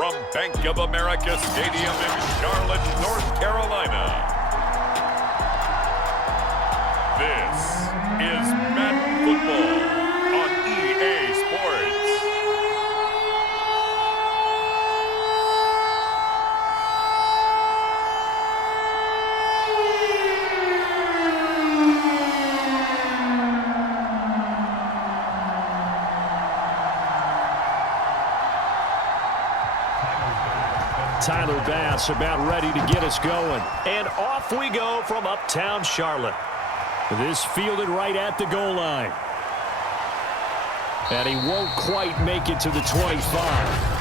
from Bank of America Stadium in Charlotte, North Carolina. This is Madden Football on EA Sports. Tyler Bass about ready to get us going. And off we go from uptown Charlotte. This fielded right at the goal line. And he won't quite make it to the 25.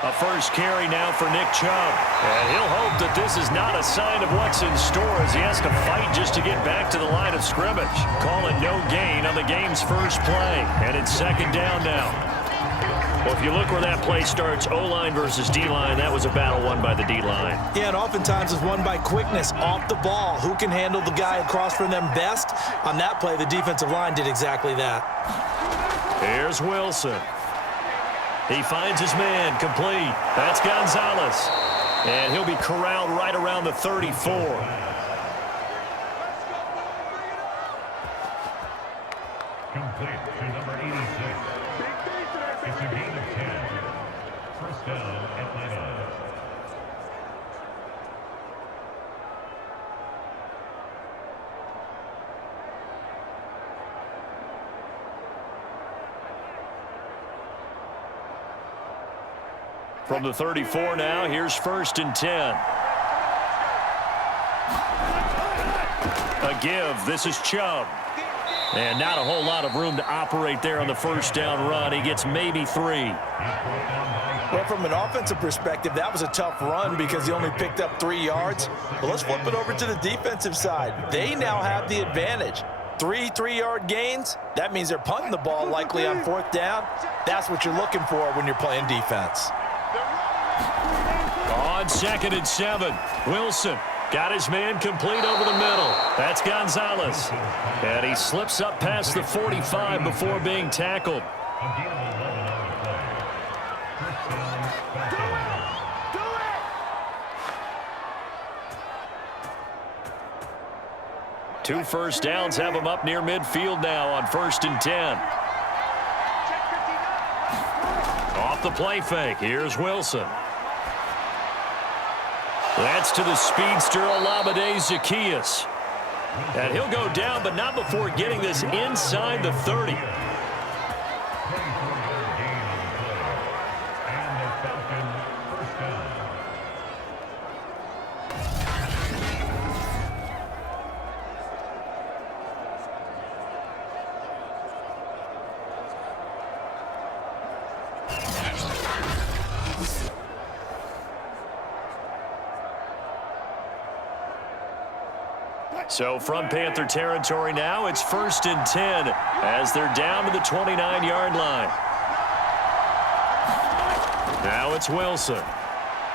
A first carry now for Nick Chubb. And he'll hope that this is not a sign of what's in store as he has to fight just to get back to the line of scrimmage. Call it no gain on the game's first play. And it's second down now. Well, if you look where that play starts, O-line versus D-line, that was a battle won by the D-line. Yeah, and oftentimes it's won by quickness off the ball. Who can handle the guy across from them best? On that play, the defensive line did exactly that. Here's Wilson. He finds his man, complete. That's Gonzalez. And he'll be corralled right around the 34. Complete to number 86. It's a gain of 10. First down, Atlanta. From the 34 now, here's first and 10. A give. This is Chubb. And not a whole lot of room to operate there on the first down run. He gets maybe 3. Well, from an offensive perspective, that was a tough run because he only picked up 3 yards. But let's flip it over to the defensive side. They now have the advantage. 3 3-yard gains, that means they're punting the ball likely on fourth down. That's what you're looking for when you're playing defense. On second and 7, Wilson got his man complete over the middle. That's Gonzalez. And he slips up past the 45 before being tackled. Two first downs have him up near midfield now on first and 10. Off the play fake, here's Wilson. That's to the speedster, Olamide Zaccheaus. And he'll go down, but not before getting this inside the 30. So from Panther territory now, it's first and 10 as they're down to the 29-yard line. Now it's Wilson.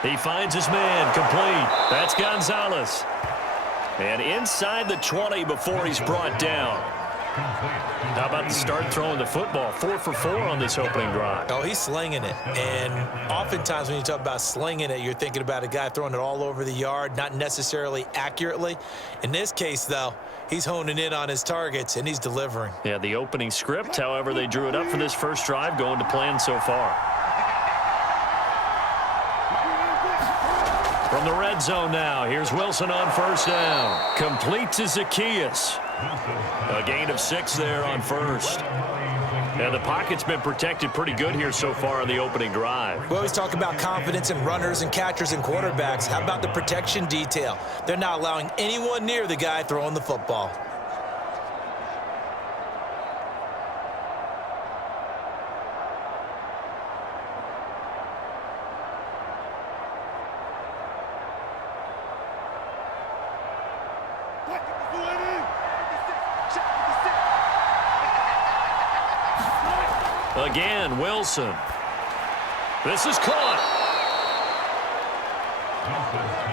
He finds his man, complete. That's Gonzalez. And inside the 20 before he's brought down. How about the start throwing the football? 4 for 4 on this opening drive. Oh, he's slinging it. And oftentimes when you talk about slinging it, you're thinking about a guy throwing it all over the yard, not necessarily accurately. In this case, though, he's honing in on his targets, and he's delivering. Yeah, the opening script, however, they drew it up for this first drive, going to plan so far. From the red zone now, here's Wilson on first down. Complete to Zaccheaus. A gain of 6 there on first. And the pocket's been protected pretty good here so far on the opening drive. We always talk about confidence in runners and catchers and quarterbacks. How about the protection detail? They're not allowing anyone near the guy throwing the football. Again, Wilson. This is caught.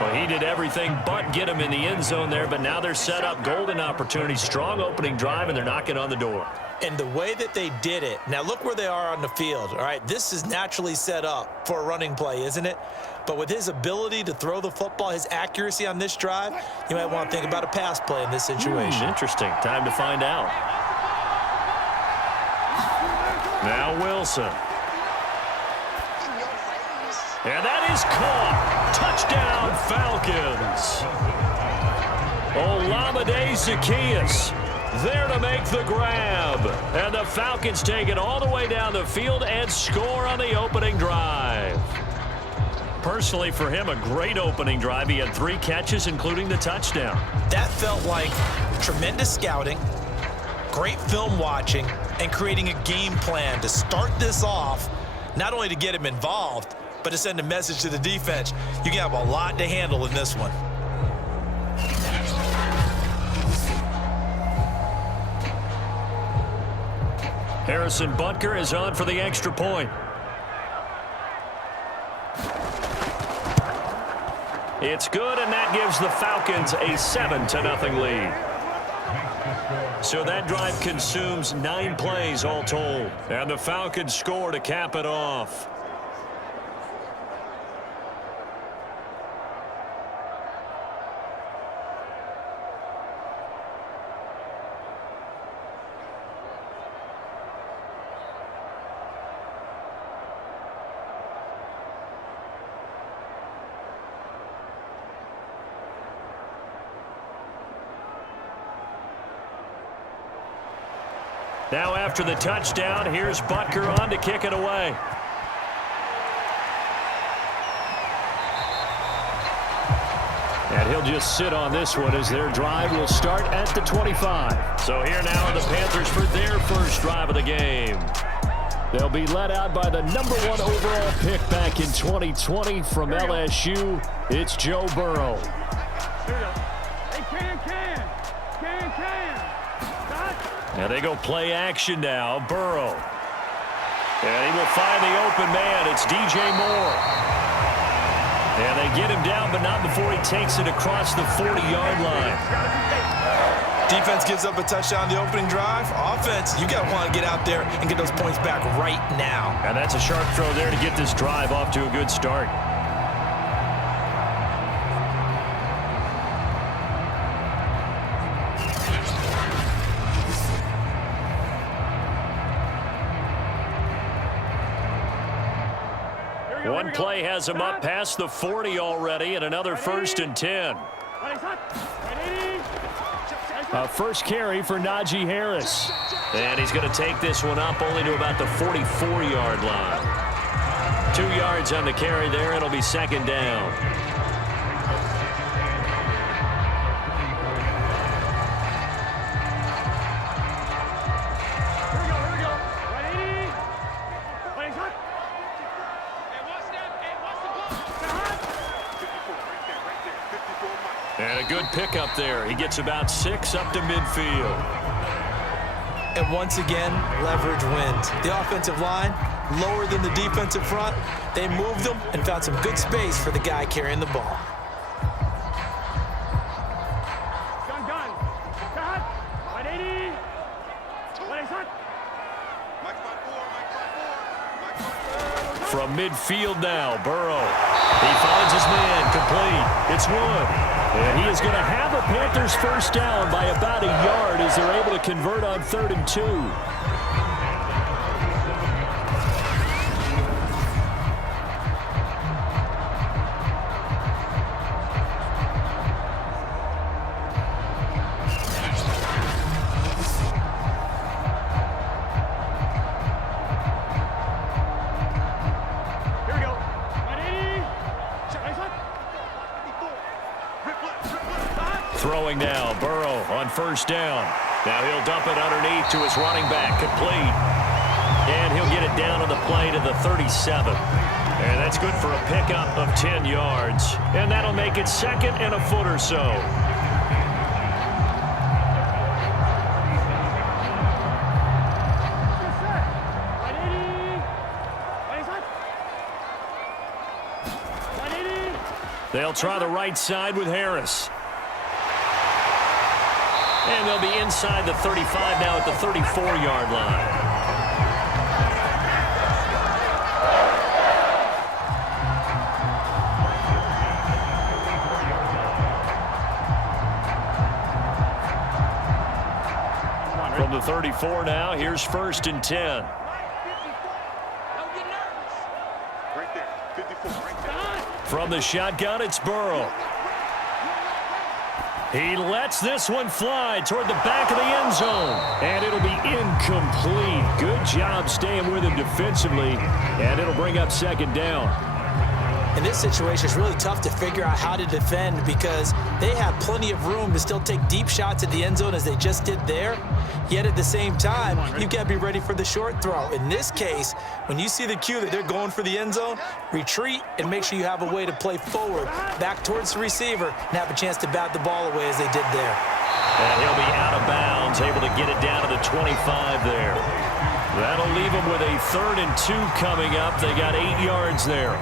Well, he did everything but get him in the end zone there, but now they're set up. Golden opportunity, strong opening drive, and they're knocking on the door. And the way that they did it, now look where they are on the field, all right? This is naturally set up for a running play, isn't it? But with his ability to throw the football, his accuracy on this drive, you might want to think about a pass play in this situation. Interesting. Time to find out. Now Wilson. And that is caught. Touchdown, Falcons. Olamide Zaccheaus there to make the grab. And the Falcons take it all the way down the field and score on the opening drive. Personally, for him, a great opening drive. He had 3 catches, including the touchdown. That felt like tremendous scouting, great film watching, and creating a game plan to start this off, not only to get him involved, but to send a message to the defense. You have a lot to handle in this one. Harrison Butker is on for the extra point. It's good, and that gives the Falcons a 7-0 lead. So that drive consumes 9 plays all told. And the Falcons score to cap it off. Now after the touchdown, here's Butker on to kick it away. And he'll just sit on this one as their drive will start at the 25. So here now are the Panthers for their first drive of the game. They'll be led out by the #1 overall pick back in 2020 from LSU. It's Joe Burrow. Here we go. Hey, can. Now they go play action now. Burrow. And he will find the open man. It's DJ Moore. And they get him down, but not before he takes it across the 40-yard line. Defense gives up a touchdown on the opening drive. Offense, you got to want to get out there and get those points back right now. And that's a sharp throw there to get this drive off to a good start. One play has him up past the 40 already, and another 1st and 10. A first carry for Najee Harris. And he's going to take this one up only to about the 44-yard line. 2 yards on the carry there. It'll be 2nd down. And a good pickup there. He gets about 6 up to midfield. And once again, leverage wins. The offensive line, lower than the defensive front. They moved them and found some good space for the guy carrying the ball. Gun. Cut. 180. From midfield now, Burrow. He finds his man, complete. It's Wood. And he is going to have a Panthers first down by about a yard as they're able to convert on 3rd and 2. Throwing now, Burrow on 1st down. Now he'll dump it underneath to his running back, complete. And he'll get it down on the play to the 37. And that's good for a pickup of 10 yards. And that'll make it 2nd and a foot or so. They'll They'll try the right side with Harris. And they'll be inside the 35 now at the 34-yard line. From the 34 now, here's 1st and 10. From the shotgun, it's Burrow. He lets this one fly toward the back of the end zone. And it'll be incomplete. Good job staying with him defensively. And it'll bring up 2nd down. In this situation, it's really tough to figure out how to defend because they have plenty of room to still take deep shots at the end zone as they just did there. Yet at the same time, you've got to be ready for the short throw. In this case, when you see the cue that they're going for the end zone, retreat and make sure you have a way to play forward, back towards the receiver, and have a chance to bat the ball away as they did there. And he'll be out of bounds, able to get it down to the 25 there. That'll leave them with a 3rd and 2 coming up. They got 8 yards there.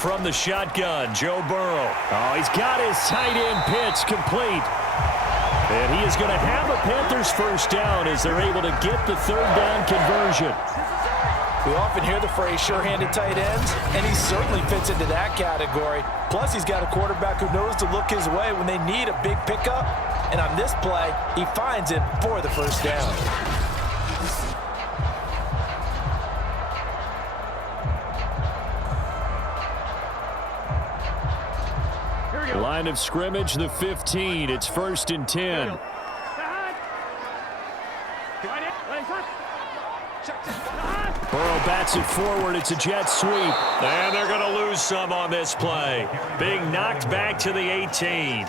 From the shotgun, Joe Burrow. Oh, he's got his tight end pitch complete. And he is going to have a Panthers 1st down as they're able to get the 3rd down conversion. We often hear the phrase sure-handed tight ends, and he certainly fits into that category. Plus, he's got a quarterback who knows to look his way when they need a big pickup. And on this play, he finds it for the 1st down. Line of scrimmage, the 15. It's 1st and 10. Burrow bats it forward. It's a jet sweep. And they're going to lose some on this play. Being knocked back to the 18.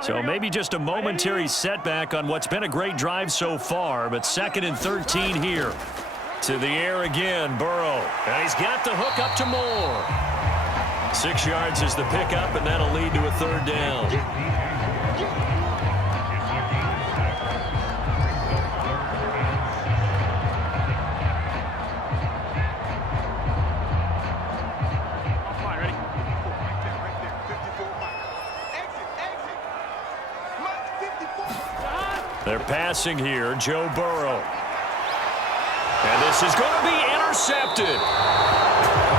So maybe just a momentary setback on what's been a great drive so far, but 2nd and 13 here. To the air again, Burrow. And he's got the hook up to Moore. 6 yards is the pickup, and that'll lead to a 3rd down. They're passing here, Joe Burrow. And this is going to be intercepted.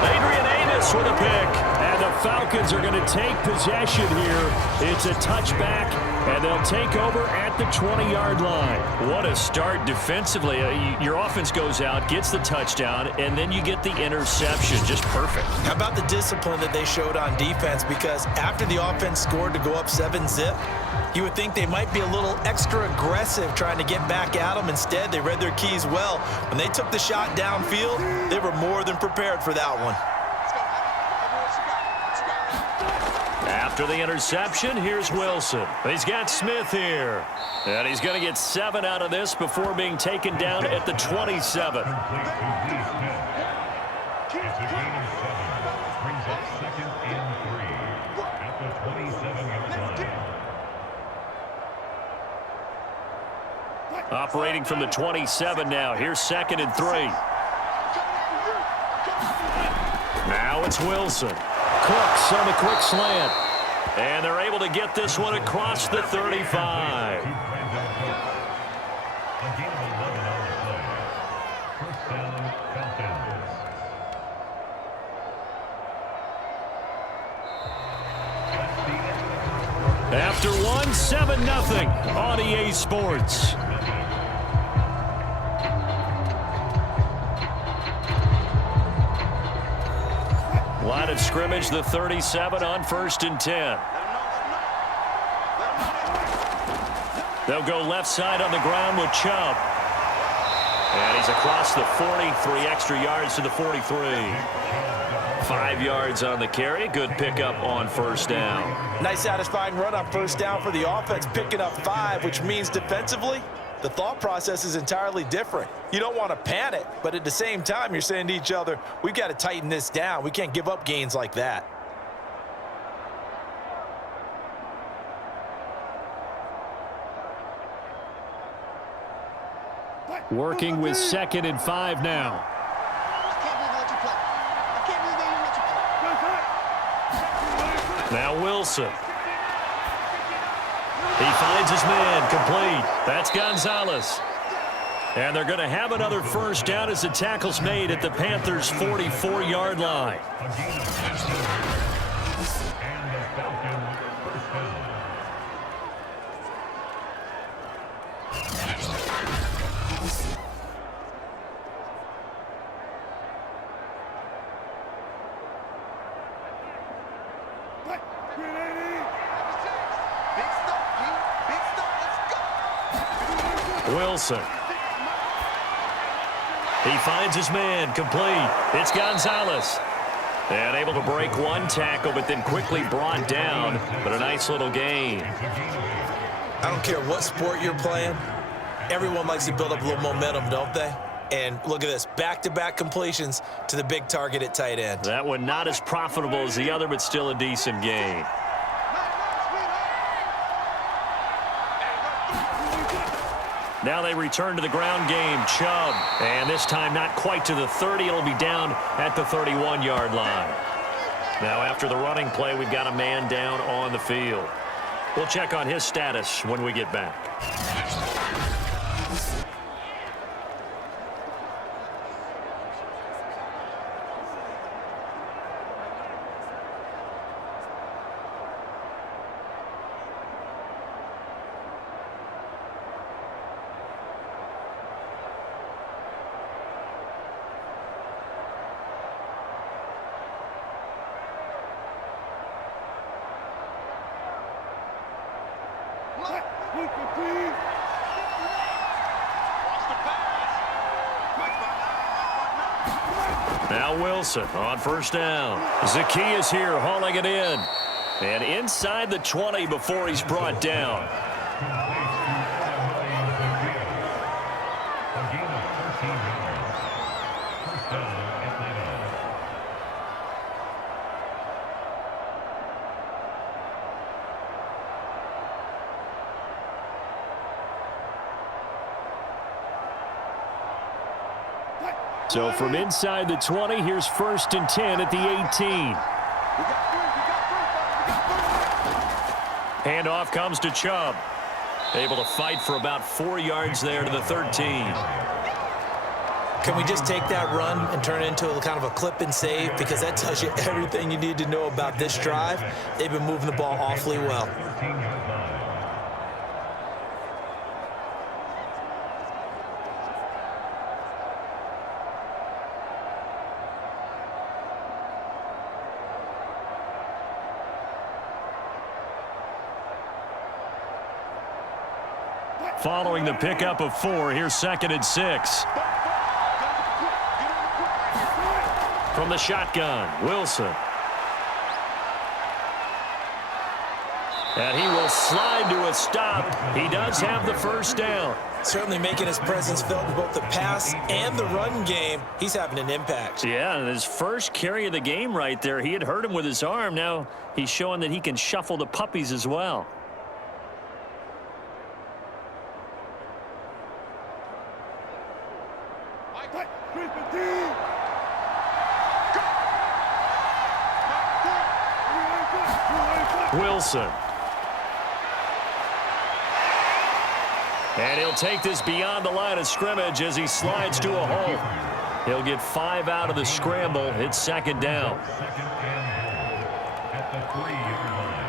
Adrian Amos with a pick. And the Falcons are going to take possession here. It's a touchback, and they'll take over at the 20-yard line. What a start defensively. Your offense goes out, gets the touchdown, and then you get the interception. Just perfect. How about the discipline that they showed on defense? Because after the offense scored to go up 7-zip, you would think they might be a little extra aggressive trying to get back at them. Instead, they read their keys well. When they took the shot downfield, they were more than prepared for that one. After the interception, here's Wilson. He's got Smith here. And he's going to get 7 out of this before being taken down at the 27. It's a gain of 7. Brings up 2nd and 3 at the 27-yard line. Operating from the 27 now. Here's 2nd and 3. Now it's Wilson. Cooks on the quick slant. And they're able to get this one across the 35. A gain of 11 on the play. 1st down, Falcons. After 7-0 on EA Sports. Line of scrimmage, the 37 on 1st and 10. They'll go left side on the ground with Chubb. And he's across the 40, 3 extra yards to the 43. 5 yards on the carry. Good pickup on first down. Nice satisfying run on first down for the offense, picking up 5, which means defensively, the thought process is entirely different. You don't want to panic, but at the same time, you're saying to each other, we've got to tighten this down. We can't give up gains like that. Working with 2nd and 5 now. Now Wilson. He finds his man, complete. That's Gonzalez. And they're going to have another first down as the tackle's made at the Panthers' 44-yard line. And the Falcons first down. Wilson. He finds his man, complete. It's Gonzalez. And able to break one tackle, but then quickly brought down. But a nice little gain. I don't care what sport you're playing. Everyone likes to build up a little momentum, don't they? And look at this, back-to-back completions to the big target at tight end. That one not as profitable as the other, but still a decent gain. Now they return to the ground game. Chubb. And this time not quite to the 30. It'll be down at the 31-yard line. Now after the running play, we've got a man down on the field. We'll check on his status when we get back. Now Wilson on first down. Zacchaeus here hauling it in. And inside the 20 before he's brought down. So from inside the 20, here's 1st and 10 at the 18. Handoff comes to Chubb. Able to fight for about 4 yards there to the 13. Can we just take that run and turn it into a kind of a clip and save? Because that tells you everything you need to know about this drive. They've been moving the ball awfully well. Following the pickup of 4, here's 2nd and 6. From the shotgun, Wilson. And he will slide to a stop. He does have the first down. Certainly making his presence felt in both the pass and the run game. He's having an impact. Yeah, and his first carry of the game right there, he had hurt him with his arm. Now he's showing that he can shuffle the puppies as well. Wilson. And he'll take this beyond the line of scrimmage as he slides to a hole. He'll get 5 out of the scramble. It's 2nd down. Second and 1 at the 3-yard line.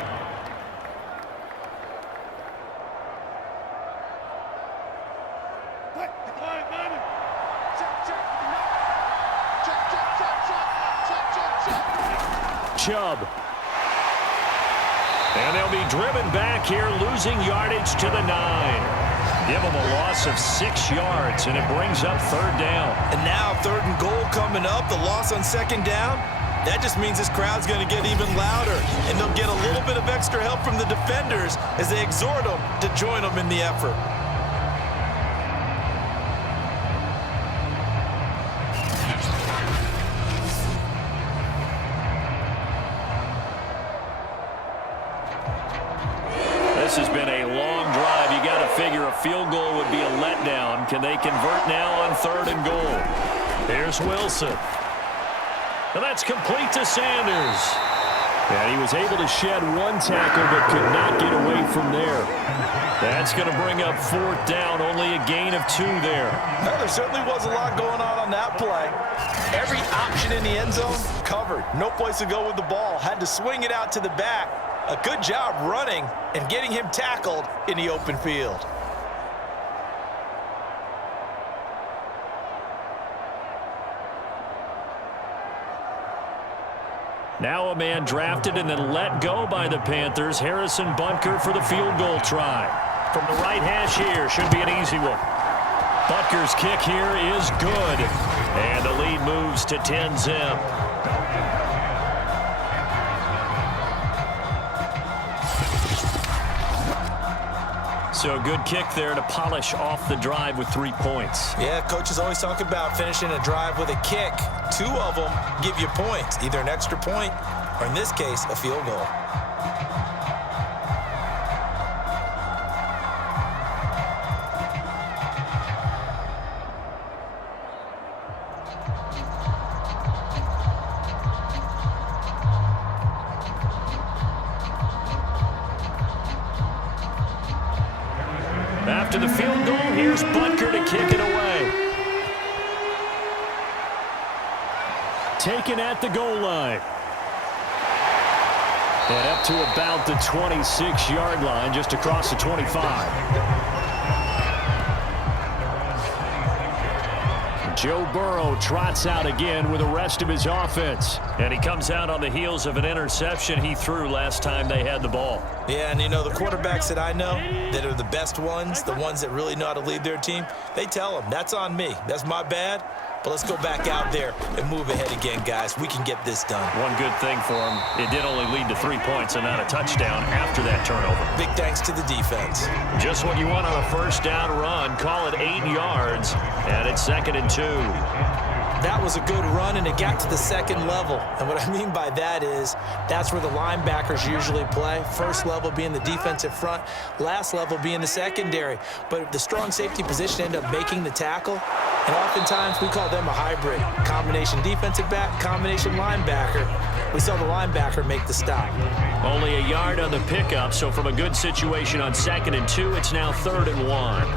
Chubb. And they'll be driven back here, losing yardage to the 9. Give them a loss of 6 yards, and it brings up 3rd down. And now 3rd and goal coming up. The loss on 2nd down. that just means this crowd's going to get even louder, and they'll get a little bit of extra help from the defenders as they exhort them to join them in the effort. This has been a long drive. You got to figure a field goal would be a letdown. Can they convert now on 3rd and goal? Here's Wilson. And that's complete to Sanders. And he was able to shed one tackle but could not get away from there. That's going to bring up 4th down. Only a gain of 2 there. Well, there certainly was a lot going on that play. Every option in the end zone covered. No place to go with the ball. Had to swing it out to the back. A good job running and getting him tackled in the open field. Now a man drafted and then let go by the Panthers. Harrison Butker for the field goal try. From the right hash here, should be an easy one. Butker's kick here is good. And the lead moves to 10-zip. So a good kick there to polish off the drive with 3 points. Yeah, coaches always talk about finishing a drive with a kick. 2 of them give you points, either an extra point or, in this case, a field goal. After the field goal, here's Butker to kick it away. Taken at the goal line. And up to about the 26-yard line, just across the 25. Joe Burrow trots out again with the rest of his offense. And he comes out on the heels of an interception he threw last time they had the ball. Yeah, and you know, the quarterbacks that I know that are the best ones, the ones that really know how to lead their team, they tell them, that's on me. That's my bad. But let's go back out there and move ahead again, guys. We can get this done. One good thing for him, it did only lead to 3 points and not a touchdown after that turnover. Big thanks to the defense. Just what you want on a first down run. Call it 8 yards, and it's 2nd and 2. That was a good run, and it got to the second level. And what I mean by that is that's where the linebackers usually play. First level being the defensive front, last level being the secondary. But the strong safety position ended up making the tackle. And oftentimes we call them a hybrid. Combination defensive back, combination linebacker. We saw the linebacker make the stop. Only a yard on the pickup, so from a good situation on 2nd and 2, it's now 3rd and 1.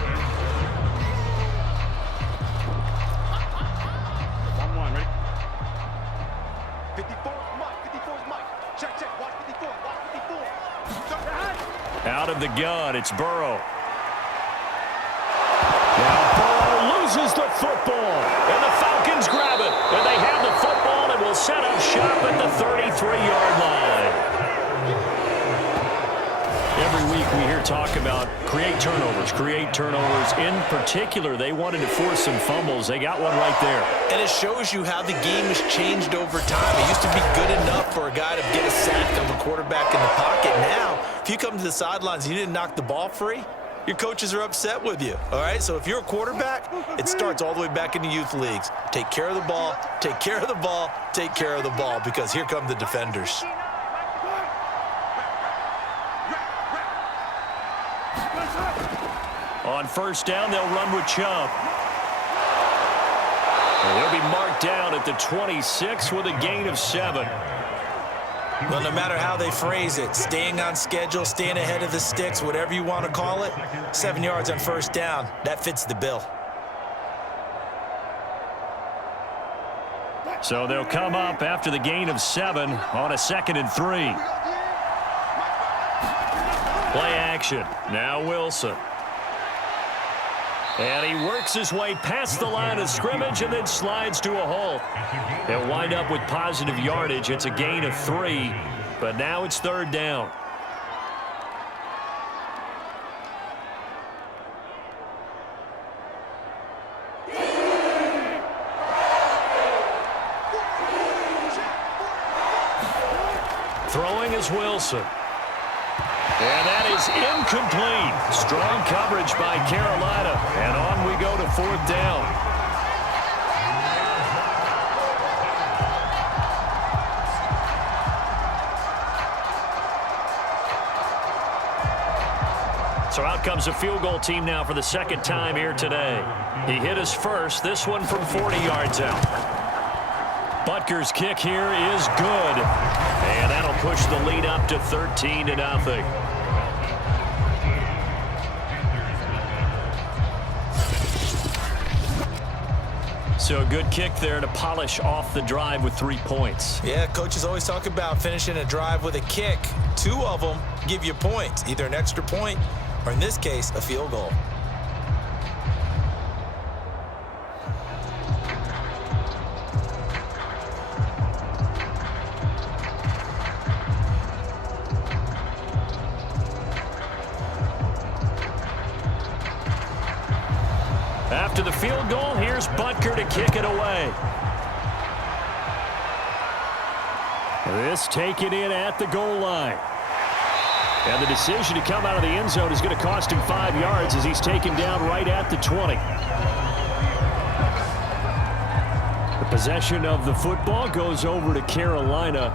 Out of the gun, it's Burrow. Now Burrow loses the football, and the Falcons grab it. And they have the football and will set up shop at the 33-yard line. Every week we hear talk about create turnovers. In particular, they wanted to force some fumbles. They got one right there. And it shows you how the game has changed over time. It used to be good enough for a guy to get a sack of a quarterback in the pocket. Now, if you come to the sidelines and you didn't knock the ball free, your coaches are upset with you, all right? So if you're a quarterback, it starts all the way back in the youth leagues. Take care of the ball, take care of the ball, take care of the ball, because here come the defenders. On first down, they'll run with Chubb. And they'll be marked down at the 26 with a gain of 7. Well, no matter how they phrase it, staying on schedule, staying ahead of the sticks, whatever you want to call it, 7 yards on first down, that fits the bill. So they'll come up after the gain of 7 on a 2nd and 3. Play action. Now Wilson. And he works his way past the line of scrimmage and then slides to a halt. They'll wind up with positive yardage. It's a gain of 3, but now it's 3rd down. is Wilson. And that is incomplete. Strong coverage by Carolina. And on we go to 4th down. So out comes a field goal team now for the second time here today. He hit his first, this one from 40 yards out. Butker's kick here is good. And that'll push the lead up to 13-0. So a good kick there to polish off the drive with 3 points. Yeah, coaches always talk about finishing a drive with a kick. 2 of them give you points, either an extra point or, in this case, a field goal. After the field goal, here's Butker to kick it away. This taken in at the goal line. And the decision to come out of the end zone is going to cost him 5 yards as he's taken down right at the 20. The possession of the football goes over to Carolina.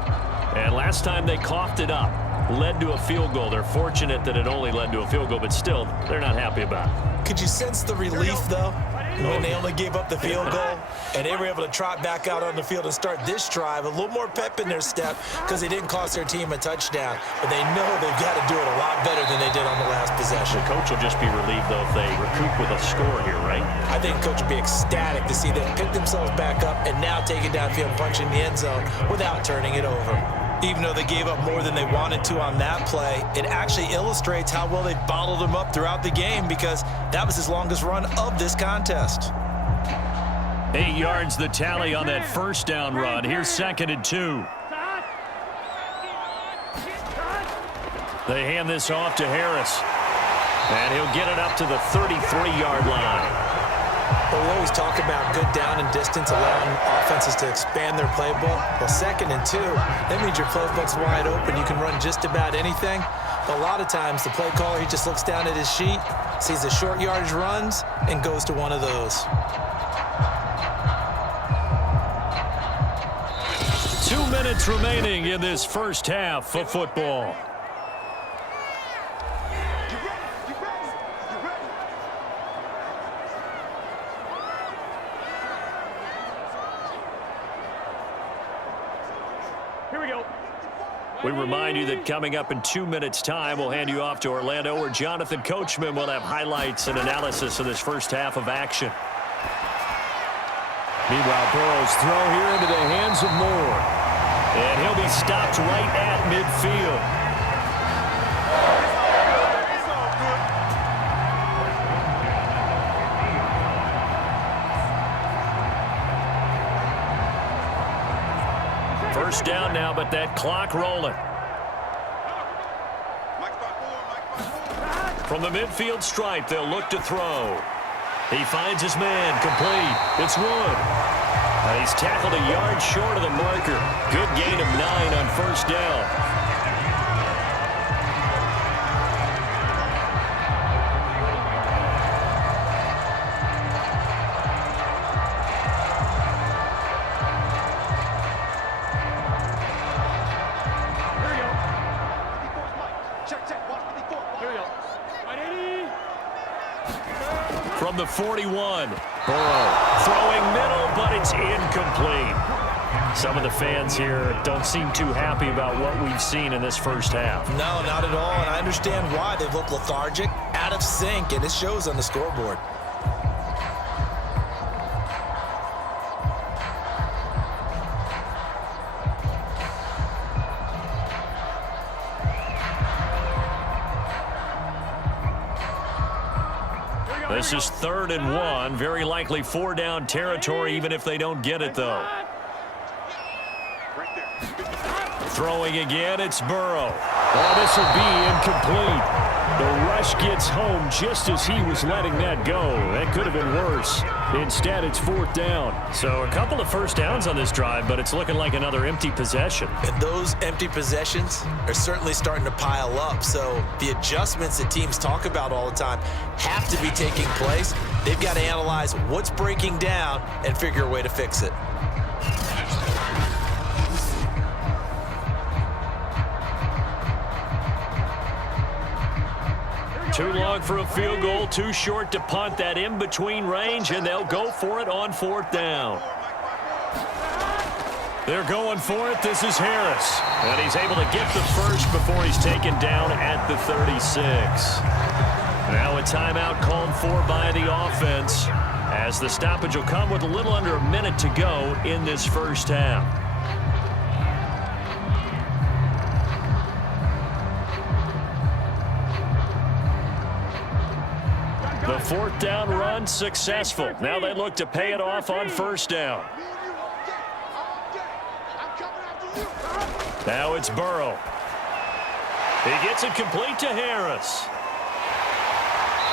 And last time they coughed it up, led to a field goal. They're fortunate that it only led to a field goal, but still, they're not happy about it. Could you sense the relief, though, when they only gave up the field goal and they were able to trot back out on the field and start this drive? A little more pep in their step because they didn't cost their team a touchdown, but they know they've got to do it a lot better than they did on the last possession. The coach will just be relieved, though, if they recoup with a score here, right? I think the coach will be ecstatic to see them pick themselves back up and now take it downfield and punch in the end zone without turning it over. Even though they gave up more than they wanted to on that play, it actually illustrates how well they bottled him up throughout the game because that was his longest run of this contest. 8 yards the tally on that first down run. Here's 2nd and 2. They hand this off to Harris. And he'll get it up to the 33-yard line. But we always talk about good down and distance, allowing offenses to expand their playbook. Well, 2nd and 2, that means your playbook's wide open. You can run just about anything. But a lot of times, the play caller, he just looks down at his sheet, sees the short yardage runs, and goes to one of those. 2 minutes remaining in this first half of football. We remind you that coming up in 2 minutes' time, we'll hand you off to Orlando, where Jonathan Coachman will have highlights and analysis of this first half of action. Meanwhile, Burrow's throw here into the hands of Moore. And he'll be stopped right at midfield. First down now, but that clock rolling. From the midfield stripe, they'll look to throw. He finds his man, complete. It's Wood. He's tackled a yard short of the marker. Good gain of 9 on first down. From the 41, Burrow throwing middle, but it's incomplete. Some of the fans here don't seem too happy about what we've seen in this first half. No, not at all, and I understand why. They've looked lethargic, out of sync, and it shows on the scoreboard. This is 3rd and 1. Very likely 4-down territory, even if they don't get it, though. Throwing again, it's Burrow. Oh, this will be incomplete. The rush gets home just as he was letting that go. That could have been worse. Instead, it's 4th down. So a couple of first downs on this drive, but it's looking like another empty possession. And those empty possessions are certainly starting to pile up. So the adjustments that teams talk about all the time have to be taking place. They've got to analyze what's breaking down and figure a way to fix it. Too long for a field goal, too short to punt. That in-between range, and they'll go for it on 4th down. They're going for it. This is Harris. And he's able to get the first before he's taken down at the 36. Now a timeout called for by the offense, as the stoppage will come with a little under a minute to go in this first half. The 4th down run successful. Now they look to pay it off on 1st down. Now it's Burrow. He gets it complete to Harris.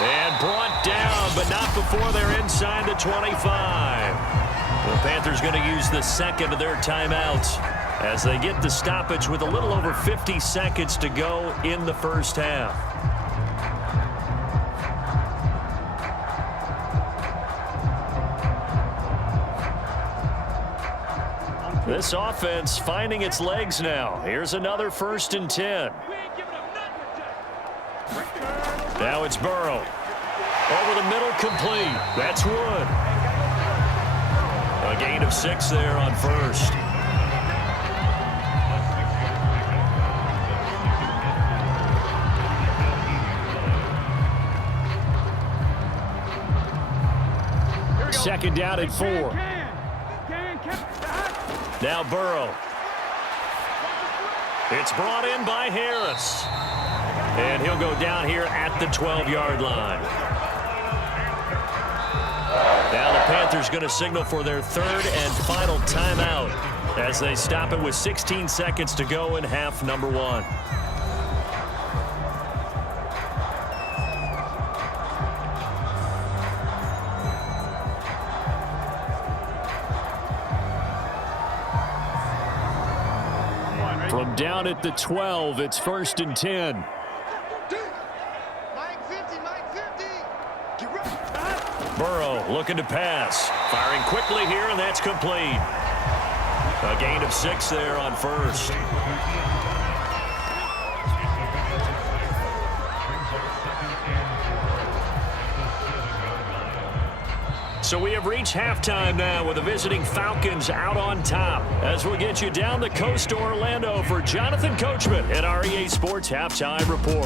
And brought down, but not before they're inside the 25. The Panthers going to use the second of their timeouts as they get the stoppage with a little over 50 seconds to go in the first half. This offense finding its legs now. Here's another 1st and 10. Now it's Burrow. Over the middle, complete. That's Wood. A gain of 6 there on 1st. Second down at 4. Now Burrow. It's brought in by Harris. And he'll go down here at the 12-yard line. Now the Panthers going to signal for their 3rd and final timeout as they stop it with 16 seconds to go in half number 1. From down at the 12, it's 1st and 10. Burrow looking to pass. Firing quickly here, and that's complete. A gain of 6 there on 1st. So we have reached halftime now with the visiting Falcons out on top. As we'll get you down the coast to Orlando for Jonathan Coachman at our EA Sports Halftime Report.